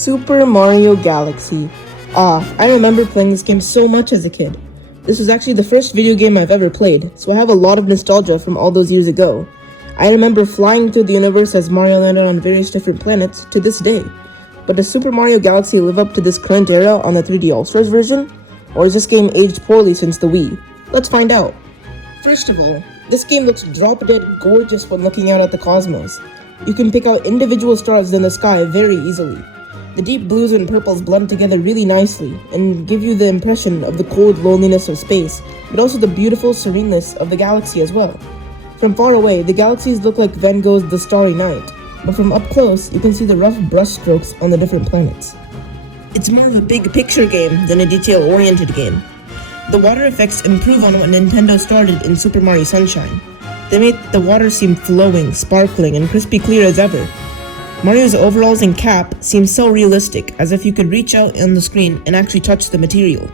Super Mario Galaxy. I remember playing this game so much as a kid. This was actually the first video game I've ever played, so I have a lot of nostalgia from all those years ago. I remember flying through the universe as Mario landed on various different planets to this day. But does Super Mario Galaxy live up to this current era on the 3D All-Stars version? Or is this game aged poorly since the Wii? Let's find out. First of all, this game looks drop-dead gorgeous when looking out at the cosmos. You can pick out individual stars in the sky very easily. The deep blues and purples blend together really nicely and give you the impression of the cold loneliness of space, but also the beautiful sereneness of the galaxy as well. From far away, the galaxies look like Van Gogh's The Starry Night, but from up close, you can see the rough brushstrokes on the different planets. It's more of a big picture game than a detail-oriented game. The water effects improve on what Nintendo started in Super Mario Sunshine. They made the water seem flowing, sparkling, and crispy clear as ever. Mario's overalls and cap seem so realistic, as if you could reach out on the screen and actually touch the material.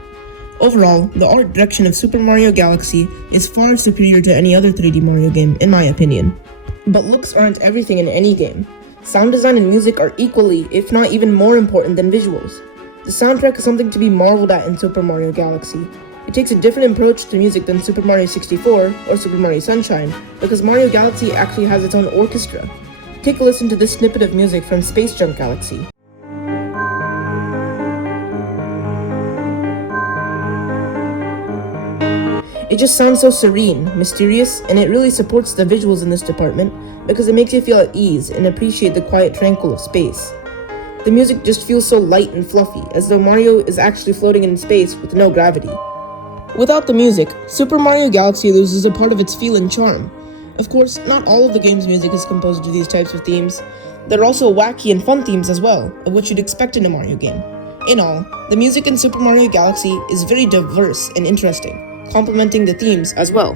Overall, the art direction of Super Mario Galaxy is far superior to any other 3D Mario game, in my opinion. But looks aren't everything in any game. Sound design and music are equally, if not even more important than visuals. The soundtrack is something to be marveled at in Super Mario Galaxy. It takes a different approach to music than Super Mario 64 or Super Mario Sunshine, because Mario Galaxy actually has its own orchestra. Take a listen to this snippet of music from Space Junk Galaxy. It just sounds so serene, mysterious, and it really supports the visuals in this department because it makes you feel at ease and appreciate the quiet tranquil of space. The music just feels so light and fluffy, as though Mario is actually floating in space with no gravity. Without the music, Super Mario Galaxy loses a part of its feel and charm. Of course, not all of the game's music is composed to these types of themes. There are also wacky and fun themes as well, of which you'd expect in a Mario game. In all, the music in Super Mario Galaxy is very diverse and interesting, complementing the themes as well.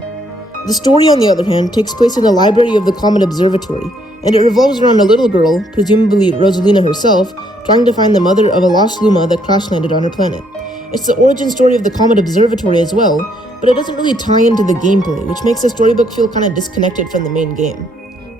The story, on the other hand, takes place in the library of the Comet Observatory, and it revolves around a little girl, presumably Rosalina herself, trying to find the mother of a lost Luma that crash-landed on her planet. It's the origin story of the Comet Observatory as well, but it doesn't really tie into the gameplay, which makes the storybook feel kinda disconnected from the main game.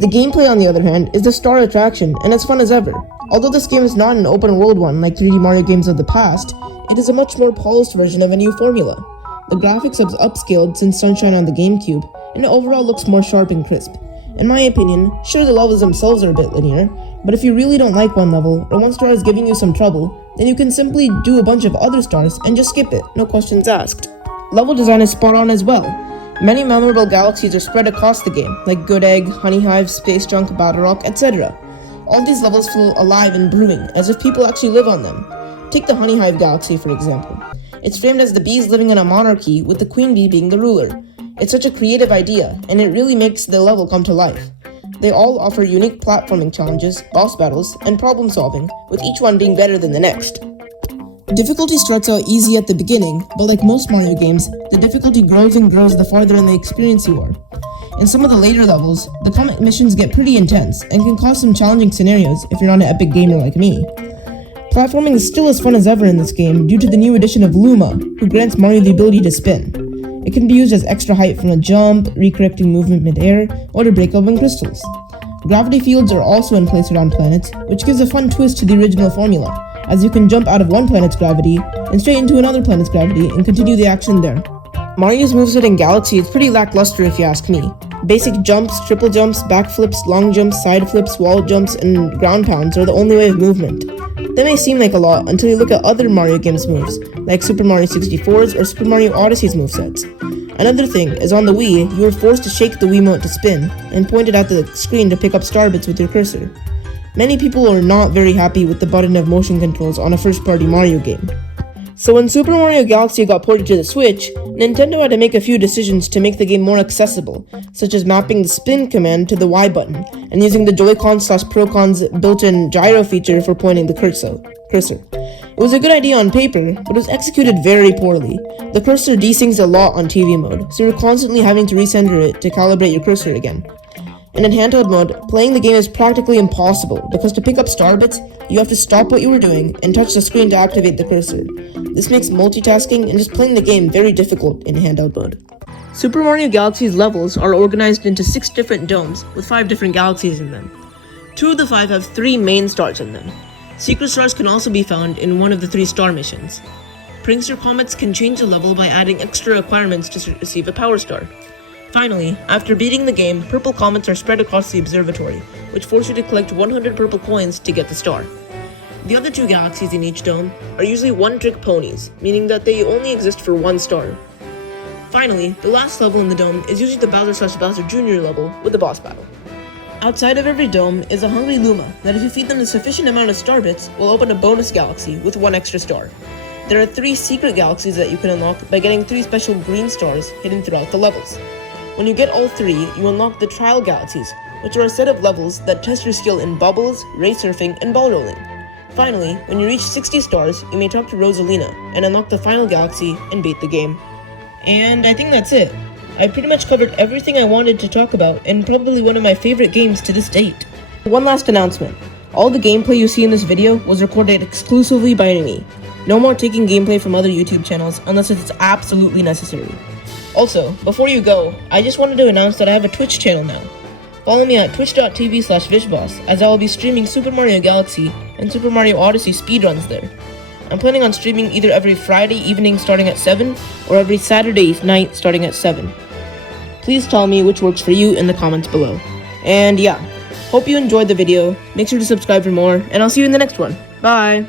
The gameplay, on the other hand, is the star attraction, and as fun as ever. Although this game is not an open-world one like 3D Mario games of the past, it is a much more polished version of a new formula. The graphics have upscaled since Sunshine on the GameCube, and it overall looks more sharp and crisp. In my opinion, sure, the levels themselves are a bit linear, but if you really don't like one level, or one star is giving you some trouble, then you can simply do a bunch of other stars and just skip it, no questions asked. Level design is spot on as well. Many memorable galaxies are spread across the game, like Good Egg, Honey Hive, Space Junk, Battle Rock, etc. All these levels feel alive and brewing, as if people actually live on them. Take the Honey Hive galaxy, for example. It's framed as the bees living in a monarchy, with the queen bee being the ruler. It's such a creative idea, and it really makes the level come to life. They all offer unique platforming challenges, boss battles, and problem solving, with each one being better than the next. Difficulty starts out easy at the beginning, but like most Mario games, the difficulty grows and grows the farther in the experience you are. In some of the later levels, the comet missions get pretty intense, and can cause some challenging scenarios if you're not an epic gamer like me. Platforming is still as fun as ever in this game due to the new addition of Luma, who grants Mario the ability to spin. It can be used as extra height from a jump, recorrecting movement mid-air, or to break open crystals. Gravity fields are also in place around planets, which gives a fun twist to the original formula, as you can jump out of one planet's gravity and straight into another planet's gravity and continue the action there. Mario's moveset in Galaxy is pretty lackluster if you ask me. Basic jumps, triple jumps, backflips, long jumps, side flips, wall jumps, and ground pounds are the only way of movement. That may seem like a lot until you look at other Mario games' moves, like Super Mario 64's or Super Mario Odyssey's movesets. Another thing is on the Wii, you were forced to shake the Wiimote to spin, and point it at the screen to pick up star bits with your cursor. Many people are not very happy with the button of motion controls on a first-party Mario game. So when Super Mario Galaxy got ported to the Switch, Nintendo had to make a few decisions to make the game more accessible, such as mapping the spin command to the Y button, and using the Joy-Con/Pro-Con's built-in gyro feature for pointing the cursor. It was a good idea on paper, but it was executed very poorly. The cursor desyncs a lot on TV mode, so you're constantly having to recenter it to calibrate your cursor again. And in handheld mode, playing the game is practically impossible, because to pick up star bits, you have to stop what you were doing and touch the screen to activate the cursor. This makes multitasking and just playing the game very difficult in handheld mode. Super Mario Galaxy's levels are organized into 6 different domes, with 5 different galaxies in them. 2 of the 5 have 3 main stars in them. Secret stars can also be found in one of the 3 star missions. Prankster comets can change the level by adding extra requirements to receive a power star. Finally, after beating the game, purple comets are spread across the observatory, which force you to collect 100 purple coins to get the star. The other 2 galaxies in each dome are usually one-trick ponies, meaning that they only exist for 1 star. Finally, the last level in the dome is usually the Bowser/Bowser Jr. level with the boss battle. Outside of every dome is a hungry Luma that if you feed them the sufficient amount of star bits will open a bonus galaxy with 1 extra star. There are 3 secret galaxies that you can unlock by getting 3 special green stars hidden throughout the levels. When you get all 3, you unlock the Trial Galaxies, which are a set of levels that test your skill in bubbles, race surfing, and ball rolling. Finally, when you reach 60 stars, you may talk to Rosalina and unlock the final galaxy and beat the game. And I think that's it. I pretty much covered everything I wanted to talk about, and probably one of my favorite games to this date. One last announcement. All the gameplay you see in this video was recorded exclusively by me. No more taking gameplay from other YouTube channels unless it's absolutely necessary. Also, before you go, I just wanted to announce that I have a Twitch channel now. Follow me at twitch.tv/vishboss as I will be streaming Super Mario Galaxy and Super Mario Odyssey speedruns there. I'm planning on streaming either every Friday evening starting at 7 or every Saturday night starting at 7. Please tell me which works for you in the comments below. And yeah, hope you enjoyed the video, make sure to subscribe for more, and I'll see you in the next one. Bye!